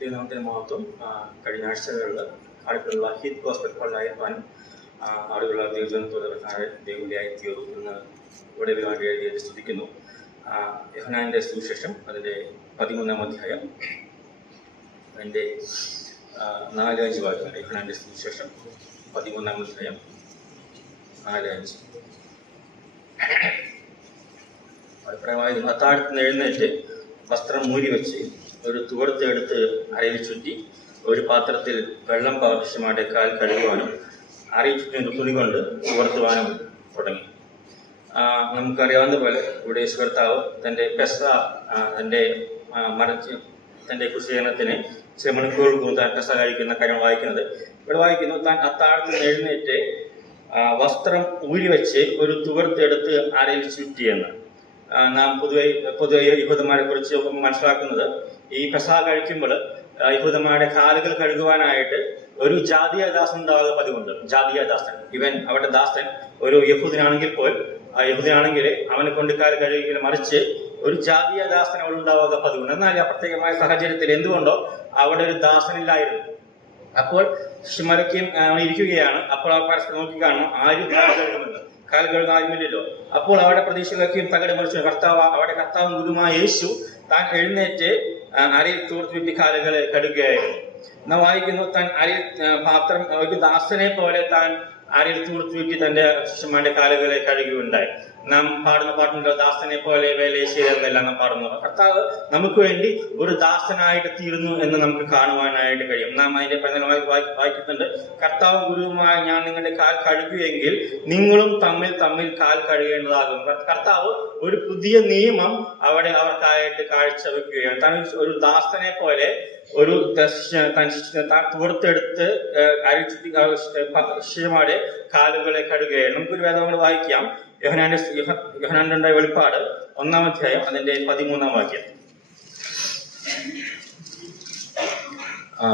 ദൈവനാമത്തിന് മഹത്വം. കഴിഞ്ഞ ആഴ്ചകളിൽ അടുത്തുള്ള ഹീത്ത് ഗോസ്പൽ പള്ളിയായിരിക്കാനും ആളുകളുള്ള ദൈവജനത്തോട് ദൈവവിളിയായി തീർന്നു എന്ന് ഇവിടെ വേണ്ടി എഴുതി സ്തുതിക്കുന്നു. യോഹന്നാന്റെ സുവിശേഷം അതിൻ്റെ 13-ാം അധ്യായം അതിൻ്റെ 4-5 വാക്യങ്ങൾ. യോഹന്നാന്റെ സുവിശേഷം 13-ാം അധ്യായം 4-5. അഭിപ്രായമായിരുന്നു. അത്താഴത്തിന് എഴുന്നേറ്റ് വസ്ത്രം മൂരി വെച്ച് ഒരു തുവർത്ത് അരയിൽ ചുറ്റി ഒരു പാത്രത്തിൽ വെള്ളം പാവശ്യമായിട്ട് കാൽ കഴുകുവാനും അരയിൽ ചുറ്റി ഒരു തുണി കൊണ്ട് തുവർത്തുവാനും തുടങ്ങി. നമുക്കറിയാവുന്ന പോലെ ഇവിടെ യേശു കർത്താവ് തൻ്റെ തൻ്റെ കുശീകരണത്തിന് ചില മണിക്കൂറുകൾ താൻ പെസ കഴിക്കുന്ന കാര്യം വായിക്കുന്നത്. ഇവിടെ വായിക്കുന്നു, താൻ അത്താഴത്തിന് എഴുന്നേറ്റ് വസ്ത്രം ഊരി വെച്ച് ഒരു തുവർത്ത് അരയിൽ ചുറ്റിയെന്ന്. നാം പൊതുവെ യഹൂദന്മാരെ കുറിച്ച് മനസ്സിലാക്കുന്നത്, ഈ പെസഹ കഴിക്കുമ്പോൾ യഹൂദന്മാരുടെ കാലുകൾ കഴുകുവാനായിട്ട് ഒരു ജാതീയ ദാസൻ ഉണ്ടാവുക പതിവുണ്ട്. ജാതീയ ദാസൻ, ഇവൻ അവരുടെ ദാസൻ ഒരു യഹൂദനാണെങ്കിൽ അവനെ കൊണ്ട് കാല് കഴുകിയെങ്കിലും മറിച്ച് ഒരു ജാതീയ ദാസൻ അവിടെ ഉണ്ടാവുക പതിവുണ്ട്. എന്നാൽ ആ പ്രത്യേകമായ സാഹചര്യത്തിൽ എന്തുകൊണ്ടോ അവിടെ ഒരു ദാസനില്ലായിരുന്നു. അപ്പോൾ ശിമരയ്ക്കും ഇരിക്കുകയാണ്. അപ്പോൾ ആ പരസ്പരം നോക്കി കാണണം, ആരും കാല് കഴുകുമെന്ന്. കാൽ കഴുകാൻ ആരുമില്ലല്ലോ. അപ്പോൾ അവിടെ പ്രതീക്ഷകളൊക്കെയും തകട് മറിച്ചു. കർത്താവും ഗുരുമായ യേശു താൻ എഴുന്നേറ്റ് അരയിൽ തൂർത്തുവിറ്റി കാലുകളെ കഴുകുകയായിരുന്നു. നാം വായിക്കുന്നു, താൻ അരയിൽ പാത്രം ഒരു ദാസനെ പോലെ താൻ അരയിൽ തൂർത്തുവിറ്റി തന്റെ ശിഷ്യന്മാരുടെ കാലുകളെ കഴുകുകയുണ്ടായി. നാം പാടുന്ന പാട്ടുണ്ടോ, ദാസനെ പോലെ വേലയെ ചെയ്തെന്നെല്ലാം നാം പാടുന്നു. കർത്താവ് നമുക്ക് വേണ്ടി ഒരു ദാസനായിട്ട് തീർന്നു എന്ന് നമുക്ക് കാണുവാനായിട്ട് കഴിയും. നാം അതിന്റെ പ്രധാനമായി വായിക്കുന്നുണ്ട്, കർത്താവും ഗുരുവുമായ ഞാൻ നിങ്ങളുടെ കാൽ കഴുകുമെങ്കിൽ നിങ്ങളും തമ്മിൽ കാൽ കഴുകേണ്ടതാകും. കർത്താവ് ഒരു പുതിയ നിയമം അവിടെ അവർക്കായിട്ട് കാഴ്ചവെക്കുകയാണ്. താൻ ഒരു ദാസനെ പോലെ ഒരു തുവർത്തെടുത്ത് ശിഷ്യന്മാരുടെ കാലുകളെ കഴുകുകയാണ്. നമുക്കൊരു വേദങ്ങൾ വായിക്കാം. യോഹന്നാന്റെ വെളിപ്പാട് 1-ാം അധ്യായം അതിന്റെ 13-ാം വാക്യം.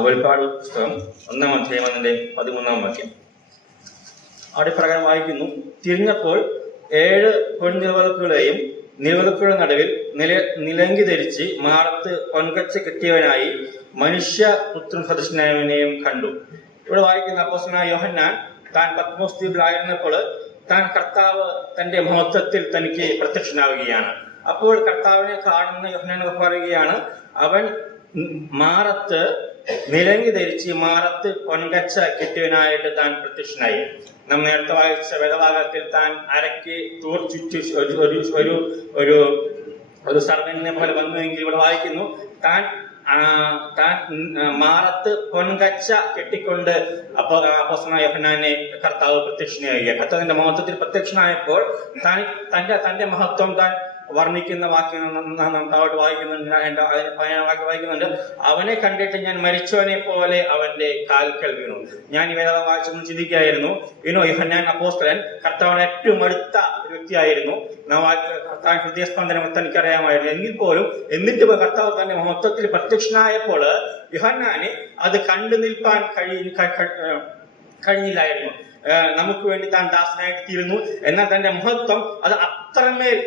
വെളിപ്പാട് പുസ്തകം 1-ാം അധ്യായം അതിന്റെ 13-ാം വാക്യം. അവിടെ പ്രകാരം വായിക്കുന്നു, തിരിഞ്ഞപ്പോൾ 7 പൊൻനിലവിളക്കുകളെയും നിലവിളക്കുകളുടെ നടുവിൽ നിലങ്കി ധരിച്ച് മാറത്ത് പൊൻകച്ച കെട്ടിയവനായി മനുഷ്യപുത്രൻ സദൃശനായവനെയും കണ്ടു. ഇവിടെ വായിക്കുന്ന അപ്പോസ്തലനായ യോഹന്നാൻ താൻ പത്മോസ് ദ്വീപിലായിരുന്നപ്പോൾ താൻ കർത്താവ് തന്റെ മഹത്വത്തിൽ തനിക്ക് പ്രത്യക്ഷനാവുകയാണ്. അപ്പോൾ കർത്താവിനെ കാണുന്ന യോഹന്നാൻ പറയുകയാണ്, അവൻ മാറത്ത് നിലങ്കി ധരിച്ച് മാറത്ത് പൊൻകച്ച കെട്ടിയവനായിട്ട് താൻ പ്രത്യക്ഷനായി. നാം നേരത്തെ വായിച്ച വേദഭാഗത്തിൽ താൻ അരയ്ക്ക് ചുറ്റി ഒരു സർവനെ പോലെ വന്നുവെങ്കിൽ ഇവിടെ വായിക്കുന്നു, താൻ മാറത്ത് പൊൻകച്ച കെട്ടിക്കൊണ്ട് അപ്പോസ്തലനായ യോഹന്നാനെ കർത്താവ് പ്രത്യക്ഷനായി. കർത്താവിന്റെ മഹത്വത്തിൽ പ്രത്യക്ഷനായപ്പോൾ തന്റെ മഹത്വം താൻ വർണ്ണിക്കുന്ന വാക്യം താഴോട്ട് വായിക്കുന്നുണ്ട്. അവനെ കണ്ടിട്ട് ഞാൻ മരിച്ചവനെ പോലെ അവന്റെ കാൽക്കൽ വീണു. ഞാൻ ഈ വേദ വായിച്ചു ചിന്തിക്കുകയായിരുന്നു, യോഹന്നാൻ അപ്പോസ്തലൻ കർത്താവിന് ഏറ്റവും അടുത്ത ഒരു വ്യക്തിയായിരുന്നു. കർത്താവിന്റെ ഹൃദയസ്പന്ദനം തനിക്കറിയാമായിരുന്നു. എന്നിട്ട് കർത്താവ് തന്റെ മഹത്വത്തിൽ പ്രത്യക്ഷനായപ്പോൾ യോഹന്നാന് അത് കണ്ടു നിൽപ്പാൻ കഴിഞ്ഞില്ലായിരുന്നു. നമുക്ക് വേണ്ടി താൻ ദാസനായിട്ട് തീരുന്നു. എന്നാൽ തന്റെ മഹത്വം അത് അത്രമേൽ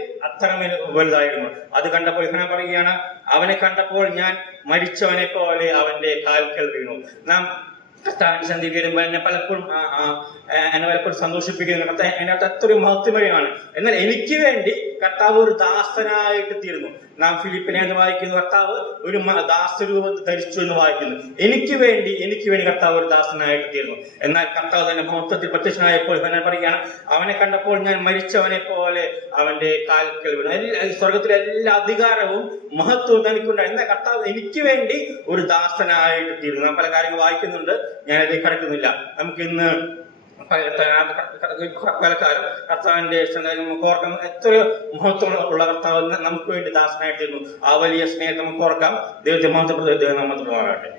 വലുതായിരുന്നു. അത് കണ്ടപ്പോൾ യോഹന്നാൻ പറയുകയാണ്, അവനെ കണ്ടപ്പോൾ ഞാൻ മരിച്ചവനെ പോലെ അവന്റെ കാൽക്കൽ വീണു. നാം കർത്താവിന്റെ സന്നിധി വരുമ്പോൾ എന്നെ പലപ്പോഴും സന്തോഷിപ്പിക്കുന്ന അതിനകത്ത് അത്രയും മഹത്വമയാണ്. എന്നാൽ എനിക്ക് വേണ്ടി കർത്താവ് ഒരു ദാസനായിട്ട് തീർന്നു. നാം ഫിലിപ്പിനെ വായിക്കുന്നു, കർത്താവ് ഒരു ദാസരൂപത്തിൽ ധരിച്ചു എന്ന് വായിക്കുന്നു. എനിക്ക് വേണ്ടി കർത്താവ് ഒരു ദാസനായിട്ട് തീർന്നു. എന്നാൽ കർത്താവ് തന്നെ മഹത്വത്തിൽ പ്രത്യക്ഷനായപ്പോൾ ഞാൻ പറയുകയാണ്, അവനെ കണ്ടപ്പോൾ ഞാൻ മരിച്ചവനെ പോലെ അവന്റെ കാൽക്കൽ വീണു. സ്വർഗത്തിലെ എല്ലാ അധികാരവും മഹത്വവും തനിക്കുണ്ടായി. എന്നാൽ കർത്താവ് എനിക്ക് വേണ്ടി ഒരു ദാസനായിട്ട് തീർന്നു. നാം പല കാര്യങ്ങൾ വായിക്കുന്നുണ്ട്, ഞാനതിലേക്ക് കടക്കുന്നില്ല. നമുക്കിന്ന് പലക്കാരും കർത്താവിന്റെ ഓർക്കാം, എത്രയോ മഹത്വം ഉള്ള കർത്താവ് നമുക്ക് വേണ്ടി ദാസനായിട്ടിരുന്നു. ആ വലിയ സ്നേഹം നമുക്ക് ഓർക്കാം. ദൈവത്തെ മഹത്വപ്രദമാകട്ടെ.